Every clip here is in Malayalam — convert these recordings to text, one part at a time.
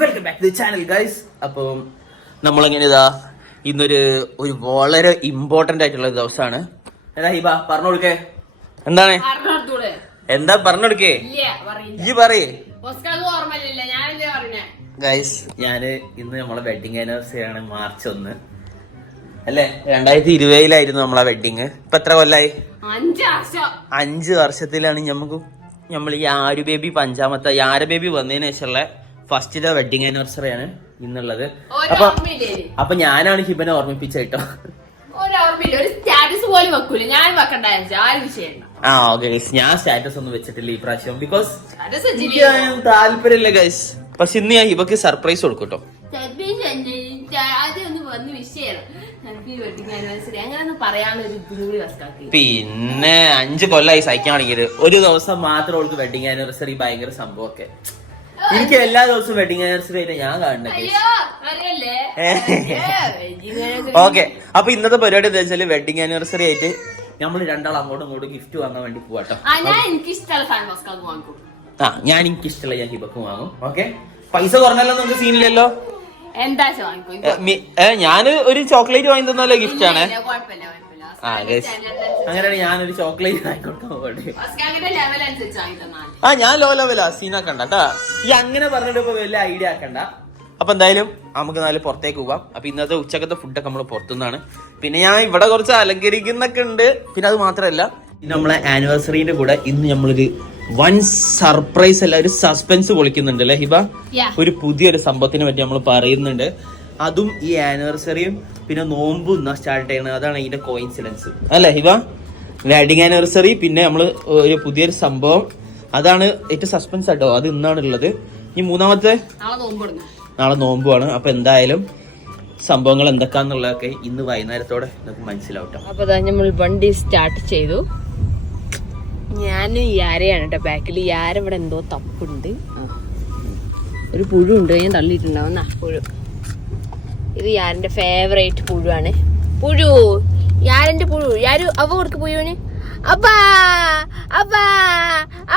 Welcome back to the channel guys. അപ്പം നമ്മളെങ്ങനെ ഇതാ ഇന്നൊരു വളരെ ഇമ്പോർട്ടന്റ് ആയിട്ടുള്ള ദിവസമാണ്. ഹിബ പറഞ്ഞു കൊടുക്കേ, എന്താണ് എന്താ പറഞ്ഞു കൊടുക്കേ, ഈ പറയേ ഗൈസ്. ഞാന് ഇന്ന് നമ്മളെ വെഡിങ് ആനിവേഴ്സറി ആണ്, March 1 അല്ലേ? 2020 നമ്മളെ വെഡിങ്. ഇപ്പൊ എത്ര കൊല്ലായി? 5 വർഷത്തിലാണ് നമ്മൾ ഈ ആരു ബേബി 5ാമത്തെ യാര ബേബി വന്നതിന് ശേഷമുള്ള ഫസ്റ്റ് വെഡിങ് ആനിവേഴ്സറി ആണ് ഇന്നുള്ളത്. അപ്പൊ ഞാനാണ് ഹിബനെ ഓർമ്മിപ്പിച്ച കേട്ടോ. ഓക്കെ ഗൈസ്, ഞാൻ സ്റ്റാറ്റസ് ഒന്നും വെച്ചിട്ടില്ല ഈ പ്രാവശ്യം, ബിക്കോസ് താല്പര്യമില്ല ഗൈസ്. പക്ഷെ ഇന്ന് ഞാൻ ഹിബക്ക് സർപ്രൈസ് കൊടുക്കും കേട്ടോ. പിന്നെ 5 കൊല്ലായി സഹിക്കുകയാണെങ്കിൽ ഒരു ദിവസം മാത്രം അവൾക്ക് വെഡിങ് ആനിവേഴ്സറി ഭയങ്കര സംഭവമൊക്കെ. എനിക്ക് എല്ലാ ദിവസവും വെഡിങ് ആനിവേഴ്സറി ആയിട്ട് ഞാൻ കാണുന്നത്. ഓക്കെ, അപ്പൊ ഇന്നത്തെ പരിപാടി എന്താ വെച്ചാല് വെഡിങ് ആനിവേഴ്സറി ആയിട്ട് നമ്മൾ രണ്ടാൾ അങ്ങോട്ടും ഇങ്ങോട്ടും ഗിഫ്റ്റ് വാങ്ങാൻ വേണ്ടി പോവാട്ടോ. ഞാൻ എനിക്ക് ഇഷ്ടമുള്ള ഞാൻ ഹിബക്ക് വാങ്ങും. ഓക്കെ, പൈസ കുറഞ്ഞല്ലോ, നമുക്ക് സീനില്ലല്ലോ. ഞാന് ഒരു ചോക്ലേറ്റ് വാങ്ങി തന്നാലോ ഗിഫ്റ്റ് ആണ്. അങ്ങനെയാണ് ഞാനൊരു ചോക്ലേറ്റ് വാങ്ങിക്കൊടുക്കാൻ പോകട്ടെ. ഞാൻ ലോ ലെവലാ, സീനാക്കണ്ട കേട്ടാ. ഈ അങ്ങനെ പറഞ്ഞിട്ട് ഇപ്പൊ വലിയ ഐഡിയ ആക്കണ്ട. അപ്പൊ എന്തായാലും നമുക്ക് നാല് പുറത്തേക്ക് പോവാം. അപ്പൊ ഇന്നത്തെ ഉച്ചക്കത്തെ ഫുഡൊക്കെ നമ്മള് പുറത്തുനിന്നാണ്. പിന്നെ ഞാൻ ഇവിടെ കുറച്ച് അലങ്കരിക്കുന്നൊക്കെ ഉണ്ട്. പിന്നെ അത് മാത്രല്ല, നമ്മളെ ആനിവേഴ്സറിന്റെ കൂടെ ഇന്ന് നമ്മളൊരു വൺ സർപ്രൈസ് അല്ല, ഒരു സസ്പെൻസ് പൊളിക്കുന്നുണ്ട് അല്ലെ ഹിബ? ഒരു പുതിയൊരു സംഭവത്തിനെ പറ്റി നമ്മൾ പറയുന്നുണ്ട്. അതും ഈ ആനിവേഴ്സറിയും പിന്നെ നോമ്പും സ്റ്റാർട്ട് ചെയ്യണത്. അതാണ് ഇതിന്റെ കോയിൻസിഡൻസ് അല്ലെ ഹിബ? വെഡിങ് ആനിവേഴ്സറി പിന്നെ നമ്മള് ഒരു പുതിയൊരു സംഭവം, അതാണ് ഏറ്റവും സസ്പെൻസ് ആട്ടോ. അത് ഇന്നാണ് ഉള്ളത്. ഈ മൂന്നാമത്തെ നാളെ നോമ്പുമാണ്. അപ്പൊ എന്തായാലും സംഭവങ്ങൾ എന്തൊക്കെയാന്നുള്ളതൊക്കെ ഇന്ന് വൈകുന്നേരത്തോടെ നമുക്ക് മനസ്സിലാവട്ടോ. അപ്പൊ നമ്മൾ വണ്ടി സ്റ്റാർട്ട് ചെയ്തു. ഞാനും യാരയാണ് കേട്ടോ ബാക്കിൽ. യാര ഇവിടെ എന്തോ തപ്പുണ്ട്, ഒരു പുഴു ഉണ്ട്, ഞാൻ തള്ളിയിട്ടുണ്ടാവുന്ന പുഴു. ഇത് യാരന്റെ ഫേവറേറ്റ് പുഴുവാണ്. പുഴു, യാരന്റെ പുഴു. യാരു അവ കൊടുക്ക് പുഴുവിന്. അപ്പാ അപ്പാ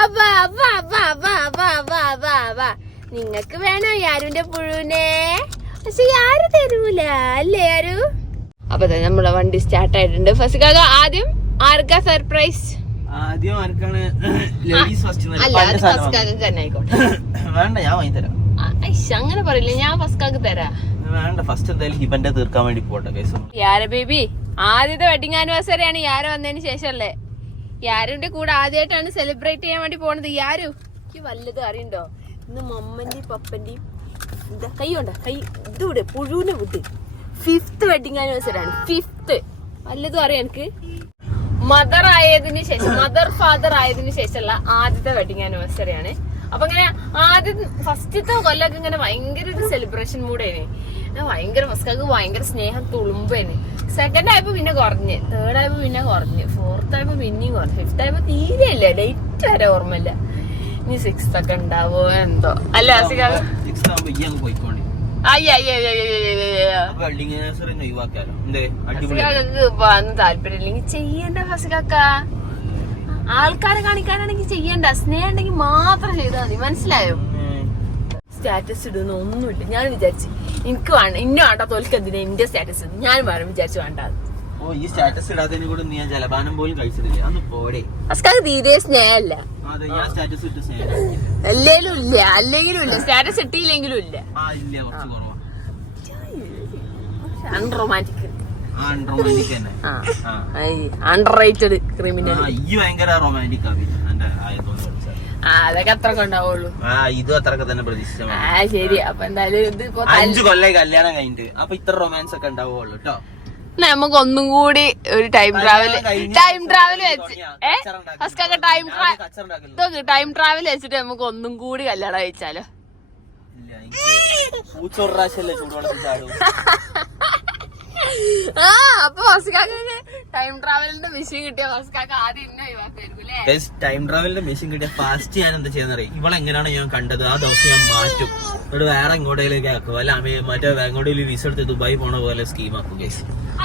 അപ്പാ അപ്പാ അപ്പാ അപ്പാ അപ്പാ അപ്പാ അപ്പാ അപ്പാ. നിങ്ങക്ക് വേണോ യാരുവിന്റെ പുഴുവിനെ? പക്ഷെ യാര് തരൂല അല്ലേ യാരു? അപ്പൊ നമ്മളെ വണ്ടി സ്റ്റാർട്ട് ആയിട്ടുണ്ട്. ഫസ്റ്റ് ആദ്യം ആർക്കാ സർപ്രൈസ്? ആദ്യം ആർക്കാണ്? Ladies first. തന്നെ ആയിക്കോട്ടെ. വേണ്ട, ഞാൻ വാങ്ങി തരാം. അങ്ങനെ പറയില്ല, ഞാൻ ഫസ്റ്റാക്ക് തരാം. വേണ്ട, ഫസ്റ്റ് എന്തായാലും ഹിബന്റെ തീർക്കാൻ വേണ്ടി പോട്ടെ. യാര ബേബി ആദ്യത്തെ വെഡിങ് ആനിവേഴ്സറി ആണ് യാര വന്നതിന് ശേഷമല്ലേ. യാരുവിന്റെ കൂടെ ആദ്യമായിട്ടാണ് സെലിബ്രേറ്റ് ചെയ്യാൻ വേണ്ടി പോണത്. യാരു എനിക്ക് വല്ലതും അറിയണ്ടോ? ഇന്ന് മമ്മന്റെയും പപ്പന്റെയും കൈ കൊണ്ട കൈ ഇതൂടെ പുഴുവിനെ വിട്ട് 5th വെഡിങ് ആനിവേഴ്സറി ആണ്. 5th വല്ലതും അറിയാം എനിക്ക്? മദർ ഫാദർ ആയതിനു ശേഷമുള്ള ആദ്യത്തെ വെഡിങ് ആനിവേഴ്സറി ആണ്. അപ്പൊ ഇങ്ങനെ ആദ്യം ഫസ്റ്റത്തെ കൊല്ലൊക്കെ ഇങ്ങനെ ഭയങ്കര ഒരു സെലിബ്രേഷൻ മൂഡായിരുന്നു. ഭയങ്കര ഫസ്റ്റാക്ക് ഭയങ്കര സ്നേഹം തുളുമ്പേന്. 2nd ആയപ്പോ പിന്നെ കുറഞ്ഞ്, 3rd ആയപ്പോ പിന്നെ കുറഞ്ഞ്, 4th ആയപ്പോ പിന്നെയും കുറഞ്ഞ്, 5th ആയപ്പോ തീരെ ഇല്ല, ഡേറ്റ് വരെ ഓർമ്മയില്ല. ഇനി 6th ഒക്കെ ഉണ്ടാവോ എന്തോ അല്ല. താല്പര്യമില്ലെങ്കിൽ ചെയ്യണ്ട ഫസികാക്ക. ആൾക്കാരെ കാണിക്കാനാണെങ്കിൽ ചെയ്യണ്ട, സ്നേഹം ഉണ്ടെങ്കിൽ മാത്രം ചെയ്താൽ മതി, മനസ്സിലായോ? സ്റ്റാറ്റസ് ഇടുന്ന ഒന്നുമില്ല. ഞാൻ വിചാരിച്ചു എനിക്ക് വേണ്ട, ഇന്ന വേണ്ട തോൽക്കെന്തിനാ എന്റെ സ്റ്റാറ്റസ് ഇടും. ഞാൻ വേണം വിചാരിച്ചു വേണ്ട. തീരെ സ്നേഹമല്ല, അല്ലെങ്കിലും ഇല്ല, അല്ലെങ്കിലും ഇല്ല, സ്റ്റാറ്റസ് ഇട്ടില്ലെങ്കിലും ഇല്ല. Unromantic, underrated criminal. അതൊക്കെ അത്രക്കെ ഉണ്ടാവുള്ളൂ. ഇതും അത്രക്കെ തന്നെ പ്രതീക്ഷിച്ച. ശരി, അപ്പൊ എന്തായാലും ഇത് 5 കൊല്ലായി കല്യാണം കഴിഞ്ഞിട്ട്. അപ്പൊ ഇത്ര റൊമാൻസ് ഒക്കെ ഉണ്ടാവുള്ളൂ കേട്ടോ. നമുക്ക് ഒന്നും കൂടി ഒരു ടൈം ട്രാവൽ വെച്ച് ടൈം ട്രാവൽ വെച്ചിട്ട് നമുക്ക് ഒന്നും കൂടി കല്യാണം കഴിച്ചാലോ? അപ്പൊ ടൈം ട്രാവലിന്റെ മെഷീൻ കിട്ടിയ ആദ്യം ടൈം ട്രാവലിന്റെ മെഷീൻ കിട്ടിയ ഫാസ്റ്റ് ഞാൻ എന്താ ചെയ്യാന്നറിയാം? ഇവളെങ്ങനെയാണ് ഞാൻ കണ്ടത് ആ ദിവസം ഞാൻ മാറ്റും. ഇവിടെ വേറെ ഇങ്ങോട്ടേക്ക് ആക്കും, അല്ല മറ്റേ എങ്ങോട്ടേലും വിസ എടുത്ത് ദുബായി പോണ പോലെ സ്കീം ആക്കും.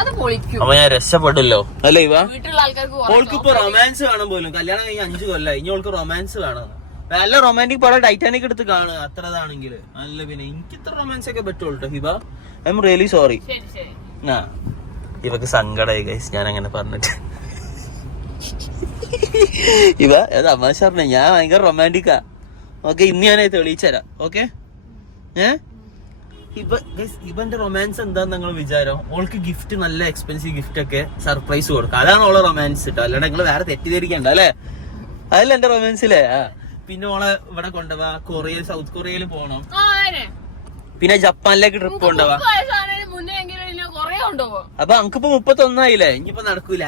അത് പൊളിക്കും. അപ്പൊ ഞാൻ രക്ഷപ്പെട്ടല്ലോ അല്ലേ ഇവ. വീട്ടിലുള്ള ആൾക്കാർക്ക് ഓൾക്ക് ഇപ്പൊ റൊമാൻസ് കാണാൻ പോലും, കല്യാണം കഴിഞ്ഞ് 5 കൊല്ലം ഇനി ഓൾക്ക് റൊമാൻസ് കാണാം. നല്ല റൊമാൻറ്റിക് പടം ടൈറ്റാനിക് എടുത്ത് കാണുക അത്രതാണെങ്കിൽ. അല്ല പിന്നെ എനിക്ക് ഇത്ര റൊമാൻസ് ഒക്കെ പറ്റുള്ളൂ കേട്ടോ Hiba. I am really sorry. ആ ഇവക്ക് സങ്കടമായി ഗൈസ് ഞാൻ അങ്ങനെ പറഞ്ഞിട്ട്. ഇവ തമാശ പറഞ്ഞ ഞാൻ ഭയങ്കര റൊമാൻറ്റിക്കാ. ഓക്കെ ഇന്ന് ഞാൻ തെളിയിച്ചരാം. ഓക്കെ ഇവന്റെ റൊമാൻസ് എന്താന്ന് നിങ്ങൾ വിചാരം? ഓൾക്ക് ഗിഫ്റ്റ് നല്ല എക്സ്പെൻസീവ് ഗിഫ്റ്റ് ഒക്കെ സർപ്രൈസ് കൊടുക്കുക, അതാണ് ഓളെ റൊമാൻസ് കേട്ടോ. അല്ലാണ്ട് നിങ്ങൾ വേറെ തെറ്റിദ്ധരിക്കണ്ട അല്ലേ. അതല്ല എന്റെ റൊമാൻസിലെ. പിന്നെ ഓളെ ഇവിടെ കൊണ്ടുപോവാ, സൗത്ത് കൊറിയയിൽ പോണം, പിന്നെ ജപ്പാനിലേക്ക് ട്രിപ്പ് കൊണ്ടുപോവാ. അപ്പൊ അനക്കിപ്പോ 31 ഇനിയിപ്പോ നടക്കൂല.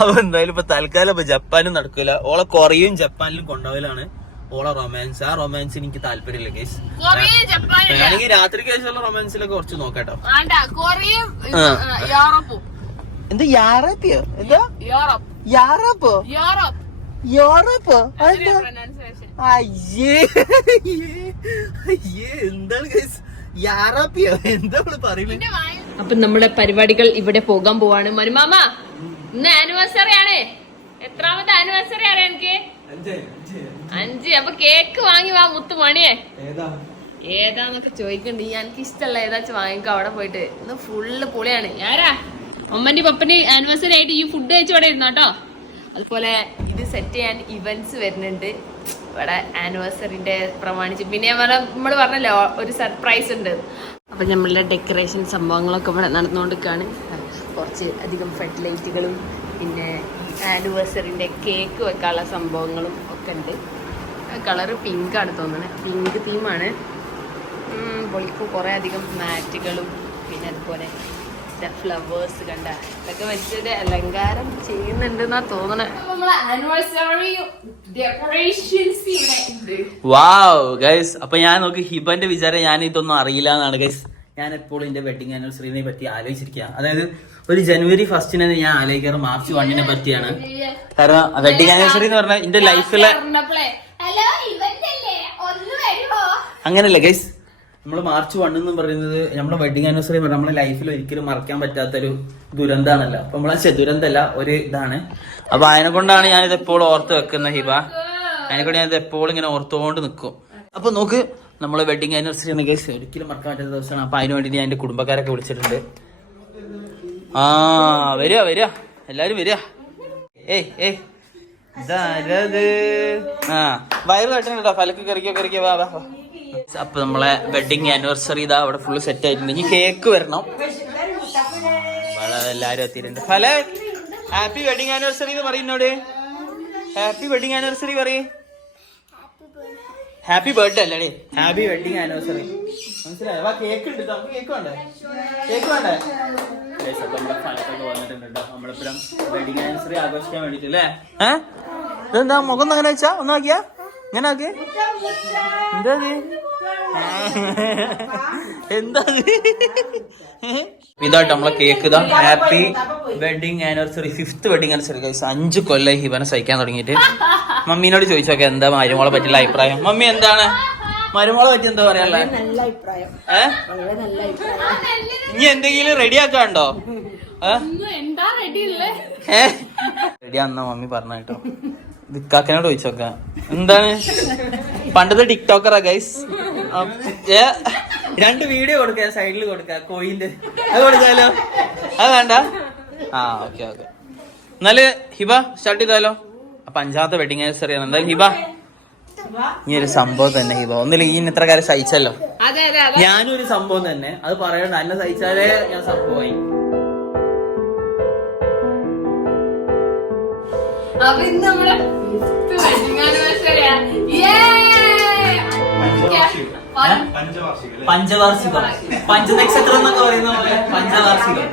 അപ്പൊ എന്തായാലും ഇപ്പൊ തൽക്കാലം ഇപ്പൊ ജപ്പാനും നടക്കൂല. ഓളെ കൊറിയയും ജപ്പാനിലും കൊണ്ടുപോകലാണ് ഓളെ റൊമാൻസ്. ആ റൊമാൻസ് എനിക്ക് താല്പര്യമില്ല കേസ്. വേണമെങ്കിൽ രാത്രി കേസുള്ള റൊമാൻസിലൊക്കെ കുറച്ച് നോക്കാട്ടോ. എന്താ യൂറോപ്പിയോ? എന്താ യൂറോപ്പോ? യൂറോപ്പോ? അയ്യേ എന്താണ് കേസ് യൂറോപ്പിയോ? എന്താ പറയുന്നത്? അപ്പൊ നമ്മുടെ പരിപാടികൾ ഇവിടെ പോകാൻ പോവാണ്. മരുമാമ ഇന്ന് ആനിവേഴ്സറി ആണ്. എത്രാമത്തെ ആനിവേഴ്സറി ആണ് എനിക്ക്? 5. അപ്പൊ കേക്ക് വാങ്ങി വാ മുത്തു മണിയെ. ഏതാന്നൊക്കെ ചോദിക്കണ്ട്. എനിക്ക് ഇഷ്ടമല്ല ഏതാச்சுം വാങ്ങിക്കോ അവിടെ പോയിട്ട്. ഇന്ന് ഫുള്ള് പൊളിയാണ്. ആരാ അമ്മന്റെ പപ്പന്റെ ആനിവേഴ്സറി ആയിട്ട് ഈ ഫുഡ് കഴിച്ചോടെ ഇരുന്നോട്ടോ. അതുപോലെ ഇത് സെറ്റ് ചെയ്യാൻ ഇവന്റ്സ് വരുന്നുണ്ട് ഇവിടെ ആനിവേഴ്സറിന്റെ പ്രമാണിച്ച്. പിന്നെ നമ്മള് പറഞ്ഞല്ലോ ഒരു സർപ്രൈസ് ഉണ്ട്. അപ്പൊ നമ്മളുടെ ഡെക്കറേഷൻ സംഭവങ്ങളൊക്കെ ഇവിടെ നടന്നുകൊണ്ടിരിക്കുകയാണ്. കുറച്ച് അധികം ഫെഡ് ലൈറ്റുകളും പിന്നെ ആനിവേഴ്സറിന്റെ കേക്ക് വെക്കാനുള്ള സംഭവങ്ങളും ഒക്കെ ഉണ്ട്. കളറ് പിങ്ക് ആണ് തോന്നുന്നത്. പിങ്ക് തീമാണ്. പൊളിക്കും. കുറെ അധികം മാറ്റുകളും പിന്നെ അതുപോലെ ഫ്ലവേഴ്സ് കണ്ട ഇതൊക്കെ വെച്ചിട്ട് അലങ്കാരം ചെയ്യുന്നുണ്ടെന്നാ തോന്നണേ. വാവ് ഗൈസ്. അപ്പൊ ഞാൻ നോക്കി ഹിബന്റെ വിചാരം ഞാൻ ഇതൊന്നും അറിയില്ല എന്നാണ് ഗൈസ്. ഞാൻ എപ്പോഴും എന്റെ വെഡിങ് ആനിവേഴ്സറിനെ പറ്റി ആലോചിച്ചിരിക്കുക. അതായത് ഒരു ജനുവരി 1 ഞാൻ ആലോചിക്കാറ് മാർച്ച് 1 പറ്റിയാണ്. കാരണം വെഡിങ് ആനിവേഴ്സറി എന്ന് പറഞ്ഞാൽ എന്റെ ലൈഫിലെ അങ്ങനല്ലേ ഗൈസ്. നമ്മള് മാർച്ച് 1 എന്ന് പറയുന്നത് നമ്മുടെ വെഡിങ് ആനിവേഴ്സറി നമ്മുടെ ലൈഫിൽ ഒരിക്കലും മറക്കാൻ പറ്റാത്തൊരു ദുരന്താണല്ലോ. അപ്പൊ നമ്മളെ ദുരന്തല്ല ഒരു ഇതാണ്. അപ്പൊ അതിനെ കൊണ്ടാണ് ഞാനിത് എപ്പോഴും ഓർത്ത് വെക്കുന്നത് ഹിബ. അതിനെക്കൊണ്ട് ഞാനിത് എപ്പോഴും ഇങ്ങനെ ഓർത്തുകൊണ്ട് നിൽക്കും. അപ്പൊ നോക്ക് നമ്മളെ വെഡിങ് ആനിവേഴ്സറി ആണ് ഗൈസ്. ഒരിക്കലും മറക്കാൻ പറ്റാത്ത ദിവസമാണ്. അപ്പൊ അതിന് വേണ്ടി ഞാൻ എന്റെ കുടുംബക്കാരൊക്കെ വിളിച്ചിട്ടുണ്ട്. വരിക എല്ലാരും വരിക. ഇതാരത്? വയറ് കെട്ടണോ? ഫലക്ക് കറിക്കോ വാ. അപ്പൊ നമ്മളെ വെഡിങ് ആനിവേഴ്സറി ഇതാ അവിടെ ഫുള്ള് സെറ്റ് ആയിട്ടുണ്ട്. ഇനി കേക്ക് വരണം. എല്ലാരും എത്തിയിട്ടുണ്ട്. ഫല ഹാപ്പി വെഡിങ് ആനിവേഴ്സറി എന്ന് പറയുന്നോട്. ഹാപ്പി വെഡിങ് ആനിവേഴ്സറി പറയേ. ഹാപ്പി ബർത്ത്ഡേ അല്ലേ? Happy wedding anniversary. മനസ്സിലായോ? കേക്ക് ഉണ്ട്. നമുക്ക് കേക്ക് വേണ്ടേ? നമ്മുടെ ഫലത്തൊക്കെ വന്നിട്ടുണ്ട്. നമ്മളിപ്പം വെഡിങ് ആനിവേഴ്സറി ആഘോഷിക്കാൻ വേണ്ടിട്ട് അല്ലേ? ഇതെന്താ മുഖം അങ്ങനെ വെച്ചാ? ഒന്നാക്കിയാ ഇങ്ങനെ ആക്കിയ എന്താ ഇതായിട്ട് നമ്മളെ കേക്ക് ഇതാ. Happy wedding anniversary, 5th wedding anniversary guys. 5 കൊല്ലം ഹിബനെ സഹിക്കാൻ തുടങ്ങിയിട്ട്. മമ്മീനോട് ചോദിച്ചോക്കെ എന്താ മരുമോളെ പറ്റിയുള്ള അഭിപ്രായം. മമ്മി എന്താണ് മരുമോളെ പറ്റി എന്താ പറയാനുള്ളത്? ഇനി എന്തെങ്കിലും റെഡി ആക്കാണ്ടോ? റെഡിയാണെന്നാ മമ്മി പറഞ്ഞ കേട്ടോ. ദിക്കാക്കനോട് ചോദിച്ചോക്ക എന്താണ്. പണ്ടത്തെ ടിക്ടോക്കറാ ഗൈസ്. 2 വീഡിയോ കൊടുക്ക, സൈഡിൽ കൊടുക്ക കോയിന്റെ. അത് കൊടുക്കാലോ? അത് വേണ്ട. ഓക്കെ എന്നാല് ഹിബ സ്റ്റാർട്ട് ചെയ്താലോ. അപ്പൊ 5ാമത്തെ വെഡിങ് ആനിവേഴ്സറി ആണ്. എന്തായാലും ഹിബ ഈ ഒരു സംഭവം തന്നെ ഹിബ ഒന്നില്ല. ഈ ഇത്ര കാര്യം സഹിച്ചല്ലോ. ഞാനും ഒരു സംഭവം തന്നെ. അത് പറയണ്ട. എന്നെ സഹിച്ചാലേ ഞാൻ സംഭവമായി. അപ്പൊ ഇന്ന് നമ്മുടെ പഞ്ചവാർഷികം, പഞ്ചനക്ഷത്രം എന്നൊക്കെ പറയുന്ന പോലെ പഞ്ചവാർഷികം.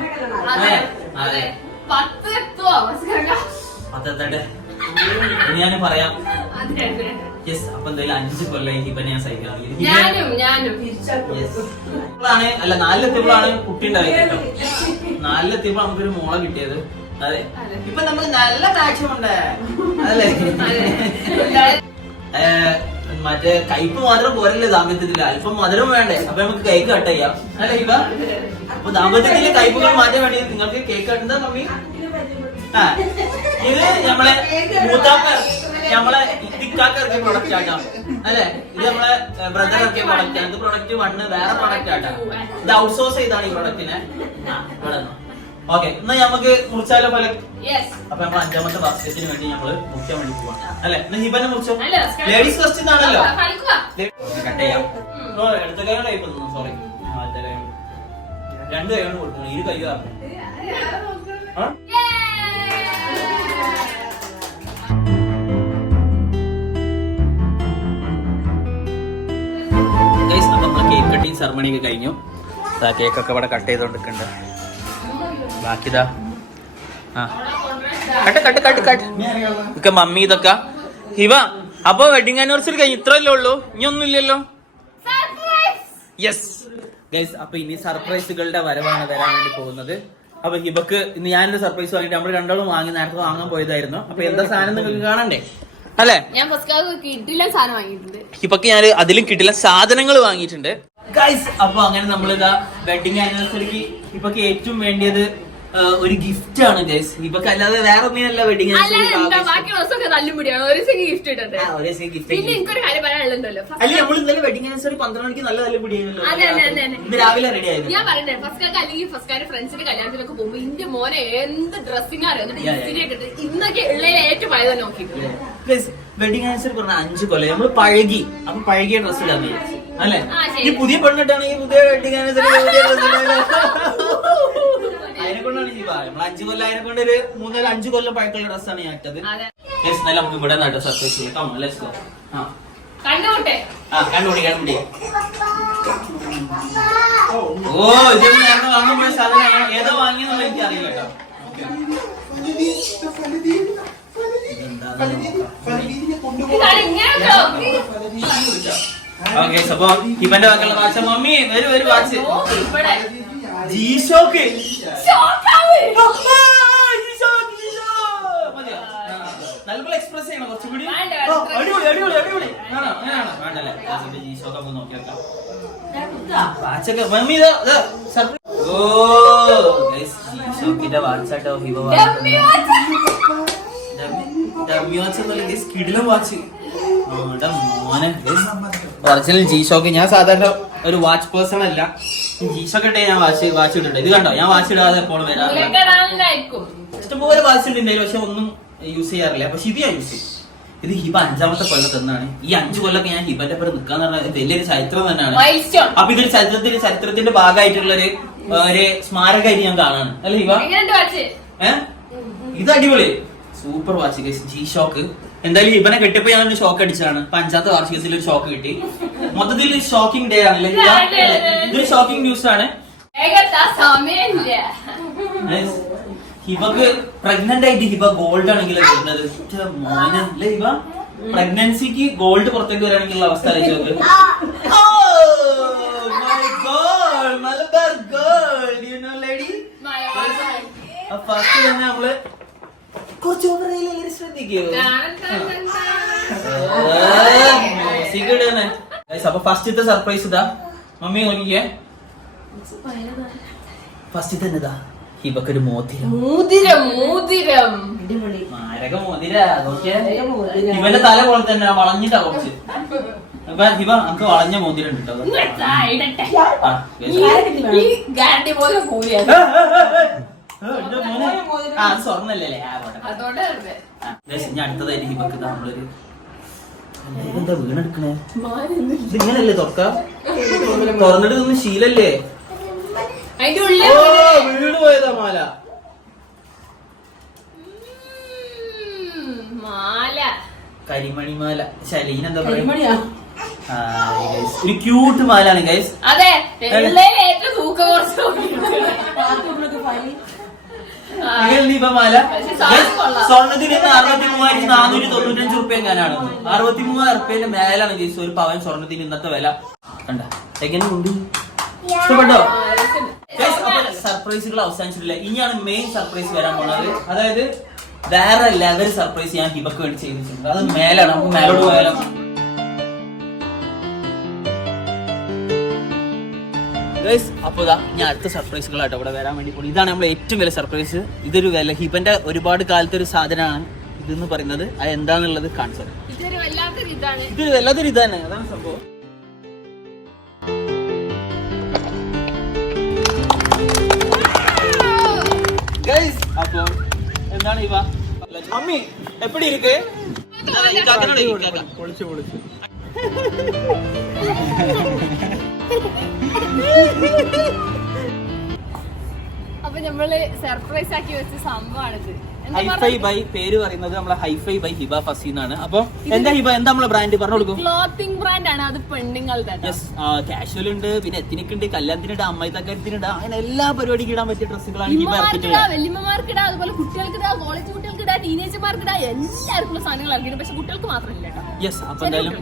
ഞാൻ പറയാം. യെസ്. അപ്പൊ എന്തായാലും 5 കൊല്ലം ഹിബനെ ഞാൻ സഹിക്കണം. അല്ല 4-ലെത്തിയപ്പോഴാണ് കുട്ടി ഉണ്ടായത് കേട്ടോ. 4-ലെത്തിയപ്പോൾ നമുക്കൊരു മോളെ കിട്ടിയത്. അതെ. ഇപ്പൊ നമുക്ക് നല്ല മാക്സിമം ഉണ്ട്. അതല്ലേ? മറ്റേ കയ്പ് മാത്രം പോരല്ലേ ദാമ്പത്യത്തില്, അല്പം മധുരം വേണ്ടേ? അപ്പൊ നമുക്ക് കേക്ക് കട്ട് ചെയ്യാം അല്ലേ ഹിബ? അപ്പൊ ദാമ്പത്യത്തിലെ കയ്പുകൾ മാറ്റാൻ വേണ്ടി നിങ്ങൾക്ക് കേക്ക് കട്ടുന്ന മമ്മി. ആ ഇത് നമ്മളെ മൂത്താക്ക നമ്മളെ ഇത്തിക്കാക്ക ഇറക്കിയ പ്രൊഡക്റ്റ് ആട്ടാ അല്ലെ? ഇത് നമ്മളെ ബ്രദർ ഇറക്കിയ പ്രൊഡക്റ്റ് ആണ്. ഇത് പ്രൊഡക്റ്റ് 1 വേറെ പ്രൊഡക്റ്റ് ആട്ടാ. ഇത് ഔട്ട്സോഴ്സ് ചെയ്താണ് ഈ പ്രൊഡക്റ്റിനെ. ഇവിടെ ഓക്കെ, എന്നാ നമുക്ക് മുറിച്ചാലോ പോലെ. അപ്പൊ നമ്മൾ 5ാമത്തെ ബാസ്കറ്റിന് വേണ്ടി നമ്മള് മുറിക്കാൻ വേണ്ടി പോവാം അല്ലെ? എന്നാ ഹിബനെ മുറിച്ചോ. ലേഡീസ് ഫസ്റ്റ് ആണല്ലോ. കട്ട് ചെയ്യാം. എടുത്ത കൈ കൊണ്ട് കൈപ്പ് തന്നു, സോറി. 2 കൈ കൊണ്ട് കൊടുക്കണം, 2 കൈ ആക്കും. കേക്ക് കട്ടിങ് സെറമണി ഒക്കെ കഴിഞ്ഞു. കേക്കൊക്കെ ഇവിടെ കട്ട് ചെയ്തോണ്ടിരിക്കുന്നുണ്ട്. ബാക്കിതാ കട്ട് മമ്മി ഇതൊക്കെ. ഹിബ അപ്പൊ വെഡിങ് ആനിവേഴ്സറി കഴിഞ്ഞു, ഇത്രയല്ലേ ഉള്ളൂ? ഇനി ഒന്നുമില്ലല്ലോ. യെസ് ഗൈസ്, അപ്പൊ ഇനി സർപ്രൈസുകളുടെ വരവാണ് വരാൻ വേണ്ടി പോകുന്നത്. അപ്പൊ ഹിബക്ക് ഇന്ന് ഞാനൊരു സർപ്രൈസ് വാങ്ങിട്ട് നമ്മള് രണ്ടാളും നേരത്തെ വാങ്ങാൻ പോയതായിരുന്നു. അപ്പൊ എന്താ സാധനം നിങ്ങൾക്ക് കാണണ്ടേ അല്ലേ? ഞാൻ സാധനം വാങ്ങിയിട്ടുണ്ട്. ഹിബക്ക് ഞാൻ അതിലും കിട്ടില്ല സാധനങ്ങൾ വാങ്ങിയിട്ടുണ്ട് ഗൈസ്. അപ്പൊ അങ്ങനെ നമ്മളിതാ വെഡിങ് ആനിവേഴ്സറിക്ക് ഹിബക്ക് ഏറ്റവും വേണ്ടിയത് ഒരു ഗിഫ്റ്റ് ആണ് ഗൈസ്. ഹിബക്ക് അല്ലാതെ വേറെ ഒന്നിനല്ല വെഡിങ് ആനിവേഴ്സറി. പിന്നെ എനിക്കൊരു കാര്യം പറയാനുള്ളതല്ലോ. അല്ല നമ്മൾ ഇന്നലെ വെഡിങ് ആനിവേഴ്സറി 12 മണിക്ക് നല്ല തല്ലുപിടിയാണല്ലോ. ഇന്ന് രാവിലെ റെഡി ആയിരുന്നു. ഞാൻ പറയണ്ടേ, ഫസ്റ്റ് അല്ലെങ്കിൽ ഫസ്റ്റ് ഫ്രണ്ട്സിന്റെ കല്യാണത്തിലൊക്കെ പോകുമ്പോ ഇന്റെ മോനെ എന്ത് ഡ്രസ്സിംഗ് അറിയാം. ഇന്നൊക്കെ ഉള്ളതിൽ ഏറ്റവും പഴയ തന്നെ നോക്കിയിട്ടുണ്ട്. വെഡിങ് ആനിവേഴ്സറി പറഞ്ഞ 5 കൊല്ലം നമ്മള് പഴകി. അപ്പൊ പഴകിയ ഡ്രസ്സ് ഇടാന്ന് അല്ലെ? ഈ പുതിയ പെണ്ണിട്ടാണ് ഈ പുതിയ വെഡിങ് ആനിവേഴ്സറി അതിനെ കൊണ്ടാണ് ജീവ. നമ്മൾ 5 കൊല്ലം അതിനെ കൊണ്ട് ഒരു 3-5 കൊല്ലം പഴക്കമുള്ള ഡ്രസ്സാണ് ഞാൻ ഇട്ടത്. എന്നാലും നമുക്ക് ഇവിടെ നട്ട് സർപ്രൈസ് ചെയ്യാം. കണ്ടുപിടി. ഓ ഇത് നേരത്തെ വാങ്ങുമ്പോഴേ സാധനമാണ്. ഏതോ വാങ്ങിയെന്നുള്ള എനിക്ക് അറിയില്ല കേട്ടോ. ഓക്കെ, അപ്പൊ ഇവന്റെ വാക്കുള്ള വാച്ച മമ്മി വരും വാച്ച് ജീഷോക്ക് നല്ല എക്സ്പ്രസ് ചെയ്യണം കുറച്ചുകൂടി. അടിപൊളി വേണ്ടല്ലേ? ജീഷോക്ക് നമുക്ക് നോക്കി വെക്കാം. വാച്ചൊക്കെ മമ്മി ഓ ജീഷോക്കിന്റെ വാച്ചാട്ടോ ഹിബ കിടിലം വാച്ച്. മോനെ ഒറിജിനൽ ജീഷോക്ക്. ഞാൻ സാധാരണ ഒരു വാച്ച് പേഴ്സൺ അല്ല. ജീഷോക്ക് ഇട്ടേ ഞാൻ വാച്ച് ഇട്ടിട്ടുണ്ട്. ഇത് കണ്ടോ, ഞാൻ വാച്ച് ഇടാതെ എപ്പോൾ വരാറില്ല. ഇഷ്ടംപോലെ വാച്ച് ഉണ്ട് പക്ഷെ ഒന്നും യൂസ് ചെയ്യാറില്ല. പക്ഷെ ഇത് ഞാൻ യൂസ് ചെയ്യും. ഇത് ഹിബ 5ാമത്തെ കൊല്ലത്തെന്നാണ്. ഈ 5 കൊല്ലൊക്കെ ഞാൻ ഹിബന്റെ പേര് നിൽക്കാന്ന് പറഞ്ഞാൽ വലിയൊരു ചരിത്രം തന്നെയാണ്. അപ്പൊ ഇതൊരു ചരിത്രത്തിന്റെ ഭാഗമായിട്ടുള്ള ഒരു സ്മാരകമായിട്ട് ഞാൻ കാണാണ് അല്ലെ ഹിബ? ഇത് അടിപൊളി സൂപ്പർ വാച്ച് ജീഷോക്ക്. എന്തായാലും ഹിബനെ കെട്ടിയപ്പോ ഞാൻ ഒരു ഷോക്ക് അടിച്ചാണ്. 5ാമത്തെ വാർഷികത്തിൽ ഒരു ഷോക്ക് കിട്ടി. മൊത്തത്തിൽ ഷോക്കിംഗ് ഡേ ആണല്ലേ? ഇതൊരു ഷോക്കിംഗ് ന്യൂസ് ആണ്. ഹിബക്ക് പ്രഗ്നന്റ് ആയിട്ട് ഹിബ ഗോൾഡ് ആണെങ്കിലും വരുന്നത്. മോനല്ലേ ഹിബ? പ്രഗ്നൻസിക്ക് ഗോൾഡ് പുറത്തേക്ക് വരാണെങ്കിലുള്ള അവസ്ഥ ആലോചിച്ച് ഫസ്റ്റ് തന്നെ നമ്മള് കുറച്ച് ശ്രദ്ധിക്കോ. അപ്പൊ ഫസ്റ്റത്തെ സർപ്രൈസ് ഇതാ മമ്മി നോക്കിക്കേ. ഫസ്റ്റ് തന്നെ ഇതാ ഹിബക്കൊരു മോതിരം. മാരക മോതിര നോക്കിയാ. ഇവന്റെ തല പോലെ തന്നെ വളഞ്ഞിട്ടാ കുറച്ച്. അപ്പൊ ഹിബ നമുക്ക് വളഞ്ഞ മോതിരം ഉണ്ട് കേട്ടോ. അത് സ്വർണ്ണല്ലേ? ഞാൻ അടുത്തതായിട്ട് ഹിബക്ക് നമ്മളൊരു എന്താ വീണെടുക്കണേ? ഇതിങ്ങനല്ലേ തുറക്ക? തുറന്നിട്ട് നിന്ന് ശീലല്ലേ? വീട് പോയതാ മാല. കരിമണിമാല. ശലീനെന്താ പറയാ? ഒരു ക്യൂട്ട് മാലാണ് ഗൈസ്. അതെ മാല സ്വർണ്ണത്തിന് 63,495 റുപ്യ എങ്ങനെയാണ്? 63,000 റുപ്യന്റെ മേലാണ് ഗൈസ് ഒരു പവൻ സ്വർണ്ണത്തിന് ഇന്നത്തെ വില. കണ്ട എങ്ങനെയുണ്ട്? ഇഷ്ടപ്പെട്ടോ? സർപ്രൈസുകൾ അവസാനിച്ചിട്ടില്ല. ഇനിയാണ് മെയിൻ സർപ്രൈസ് വരാൻ പോണത്. അതായത് വേറെ ലെവൽ സർപ്രൈസ് ഞാൻ ഹിബക്ക് വേണ്ടി ചെയ്തിട്ടുണ്ട്. അത് മേലാണ്, നമുക്ക് മേലോട്ട് പോയാലോ? അപ്പൊ ഇതാ ഞാൻ അടുത്ത സർപ്രൈസുകളായിട്ട് ഇവിടെ വരാൻ വേണ്ടി പോകും. ഇതാണ് നമ്മളെ ഏറ്റവും വലിയ സർപ്രൈസ്. ഇതൊരു ഹിബന്റെ ഒരുപാട് കാലത്തെ ഒരു സാധനമാണ് ഇതെന്ന് പറയുന്നത്. അത് എന്താന്നുള്ളത് കാണിച്ചത്. ഇതൊരു വല്ലാത്തൊരു ഇതാണ്, അതാണ് സംഭവം. അപ്പൊ എന്താണ് ഇവ? അമ്മി എപ്പടി ഇരിക്ക്? അപ്പൊ നമ്മള് സർപ്രൈസ് ആക്കി വെച്ച സംഭവമാണിത്. ഹൈഫൈ ബൈ പേര് പറയുന്നത് നമ്മളെ ഹൈഫൈ ബൈ ഹിബ ഫസി എന്നാണ്. അപ്പൊ എന്താ ഹിബ, എന്താ നമ്മളെ ബ്രാൻഡ് പറഞ്ഞു കൊടുക്കും? ക്ലോത്തിങ് ബ്രാൻഡ് ആണ്. അത് പെണ്ണുങ്ങളുടെ കാഷ്വൽ ഉണ്ട്, പിന്നെ എത്തിനിക്ക് ഉണ്ട്, കല്യാണത്തിനുണ്ട്, അമ്മായിത്തക്കാര്യത്തിനുണ്ട്, അങ്ങനെ എല്ലാ പരിപാടിക്ക് ഇടാൻ പറ്റിയ ഡ്രസ്സുകളാണ് ഹിബ ഇറക്കിയിട്ടുള്ളത്. വല്യമ്മമാർക്ക് ഇടാം, അതുപോലെ കുട്ടികൾക്ക് ഇടാം, കോളേജ് കുട്ടികൾക്ക് ഇടാം, ടീനേജർമാർക്ക് ഇടാം, എല്ലാവർക്കും സാധനങ്ങൾ ഇറക്കിയിട്ട്. പക്ഷെ കുട്ടികൾക്ക് മാത്രമില്ല. യെസ്. അപ്പൊ എന്തായാലും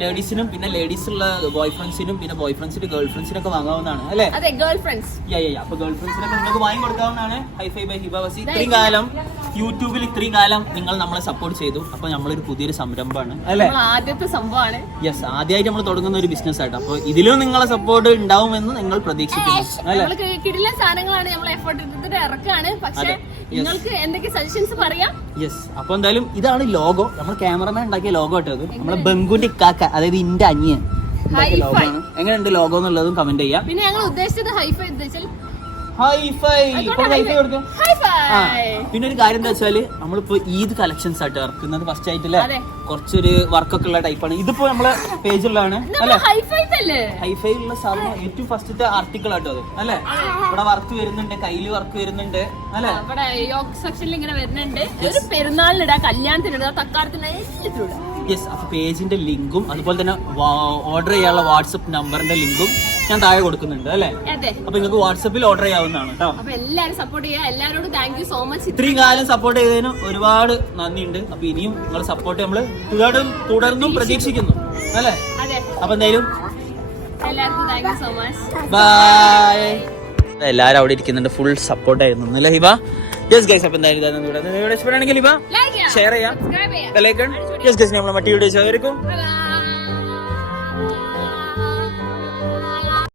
ലേഡീസിനും പിന്നെ ലേഡീസ് ഉള്ള ബോയ് ഫ്രണ്ട്സിനും പിന്നെ ബോയ് ഫ്രണ്ട്സിന് ഗേൾ ഫ്രണ്ട്സിനൊക്കെ വാങ്ങാവുന്നതാണ് അല്ലേ? അതെ, ഗേൾ ഫ്രണ്ട്സ്. അപ്പൊ ഗേൾ ഫ്രണ്ട്സിനൊക്കെ നിങ്ങൾക്ക് വാങ്ങി കൊടുക്കാവുന്നതാണ് ഹൈഫൈ ബൈ ഹിബ ഫസി. ഇത്രയും കാലം യൂട്യൂബിൽ ഇത്രയും കാലം നിങ്ങൾ നമ്മളെ സപ്പോർട്ട് ചെയ്തു. അപ്പൊ നമ്മളൊരു പുതിയൊരു സംരംഭമാണ് അല്ലേ? ആദ്യത്തെ സംഭവമാണ്. യെസ്, ആദ്യമായിട്ട് നമ്മൾ തുടങ്ങുന്ന ഒരു ബിസിനസ് ആയിട്ട്. അപ്പൊ ഇതിലും നിങ്ങളെ സപ്പോർട്ട് ഉണ്ടാവുമെന്ന് നിങ്ങൾ പ്രതീക്ഷിക്കുന്നു അല്ലേ? കിടിലൻ സാധനങ്ങളാണ് നമ്മൾ എഫോർട്ട് എടുത്തിട്ട് ഇറക്കാണ്. പക്ഷെ നിങ്ങൾക്ക് എന്തൊക്കെ സജഷൻസ് പറയാം. യെസ്. അപ്പൊ എന്തായാലും ഇതാണ് ലോഗോ. നമ്മൾ ക്യാമറമാൻ ഉണ്ടാക്കിയ ലോഗോ ആട്ടോ അത്. നമ്മളെ ബംഗുന്റെ ഇക്കാക്ക, അതായത് ഇന്റെ അനിയൻ ഉണ്ടാക്കിയ ലോഗോ ആണ്. എങ്ങനെയുണ്ട് ലോഗോ എന്നുള്ളതും കമന്റ് ചെയ്യാം. പിന്നെ ഞങ്ങൾ ഉദ്ദേശിച്ചത് ഹൈഫൈ ഉദ്ദേശിച്ചാൽ പിന്നെ ഒരു കാര്യം എന്താ വെച്ചാല് നമ്മളിപ്പോ ഈദ് കളക്ഷൻസ് ആയിട്ട് ഇറക്കുന്നത് ഫസ്റ്റ് ആയിട്ടല്ലേ, കുറച്ചൊരു വർക്കൊക്കെ ഉള്ള ടൈപ്പാണ്. ഇതിപ്പോ നമ്മളെ പേജിലാണ് അല്ലെ? ഹൈഫൈ ഉള്ള സാധനം ഏറ്റവും ഫസ്റ്റത്തെ ആർട്ടിക്കിൾ ആട്ടോ അത് അല്ലെ? ഇവിടെ വർക്ക് വരുന്നുണ്ട്, കയ്യില് വർക്ക് വരുന്നുണ്ട് അല്ലെ? ഇവിടെ യോഗ് സെക്ഷനിൽ ഇങ്ങനെ വരുന്നുണ്ട്. ഒരു പെരുന്നാളിനിടാ, കല്യാണത്തിനിടാ, തക്കാരത്തിന് എല്ലാത്തിനും. യെസ്. അപ്പൊ പേജിന്റെ ലിങ്കും അതുപോലെ തന്നെ ഓർഡർ ചെയ്യാനുള്ള വാട്സപ്പ് നമ്പറിന്റെ ലിങ്കും ഞാൻ താഴെ കൊടുക്കുന്നുണ്ട് അല്ലെ? അപ്പൊ നിങ്ങൾക്ക് വാട്സപ്പിൽ ഓർഡർ ചെയ്യാവുന്നതാണ് കേട്ടോ. അപ്പൊ എല്ലാരും സപ്പോർട്ട് ചെയ്യാം. എല്ലാരോടും താങ്ക് യു സോ മച്ച്. ഇത്രയും കാലം സപ്പോർട്ട് ചെയ്തതിന് ഒരുപാട് നന്ദിയുണ്ട്. അപ്പൊ ഇനിയും നിങ്ങളുടെ സപ്പോർട്ട് നമ്മള് തുടർന്നും പ്രതീക്ഷിക്കുന്നു അല്ലെ? അപ്പൊ എന്തായാലും എല്ലാവർക്കും thank you so much. Bye. എല്ലാരും അവിടെ ഇരിക്കുന്നുണ്ട്, ഫുൾ സപ്പോർട്ട് ആയിരുന്നു അല്ലേ ഹിബ? Yes guys. അപ്പൊ എന്തായാലും വീഡിയോ ഇഷ്ടപ്പെടുകയാണെങ്കിൽ ഹിബ ഷെയർ ചെയ്യാം, ബെൽ ഐക്കൺ. യെസ് ഗൈസ്, നമ്മൾ മറ്റു വീഡിയോസ് ആയിരിക്കും.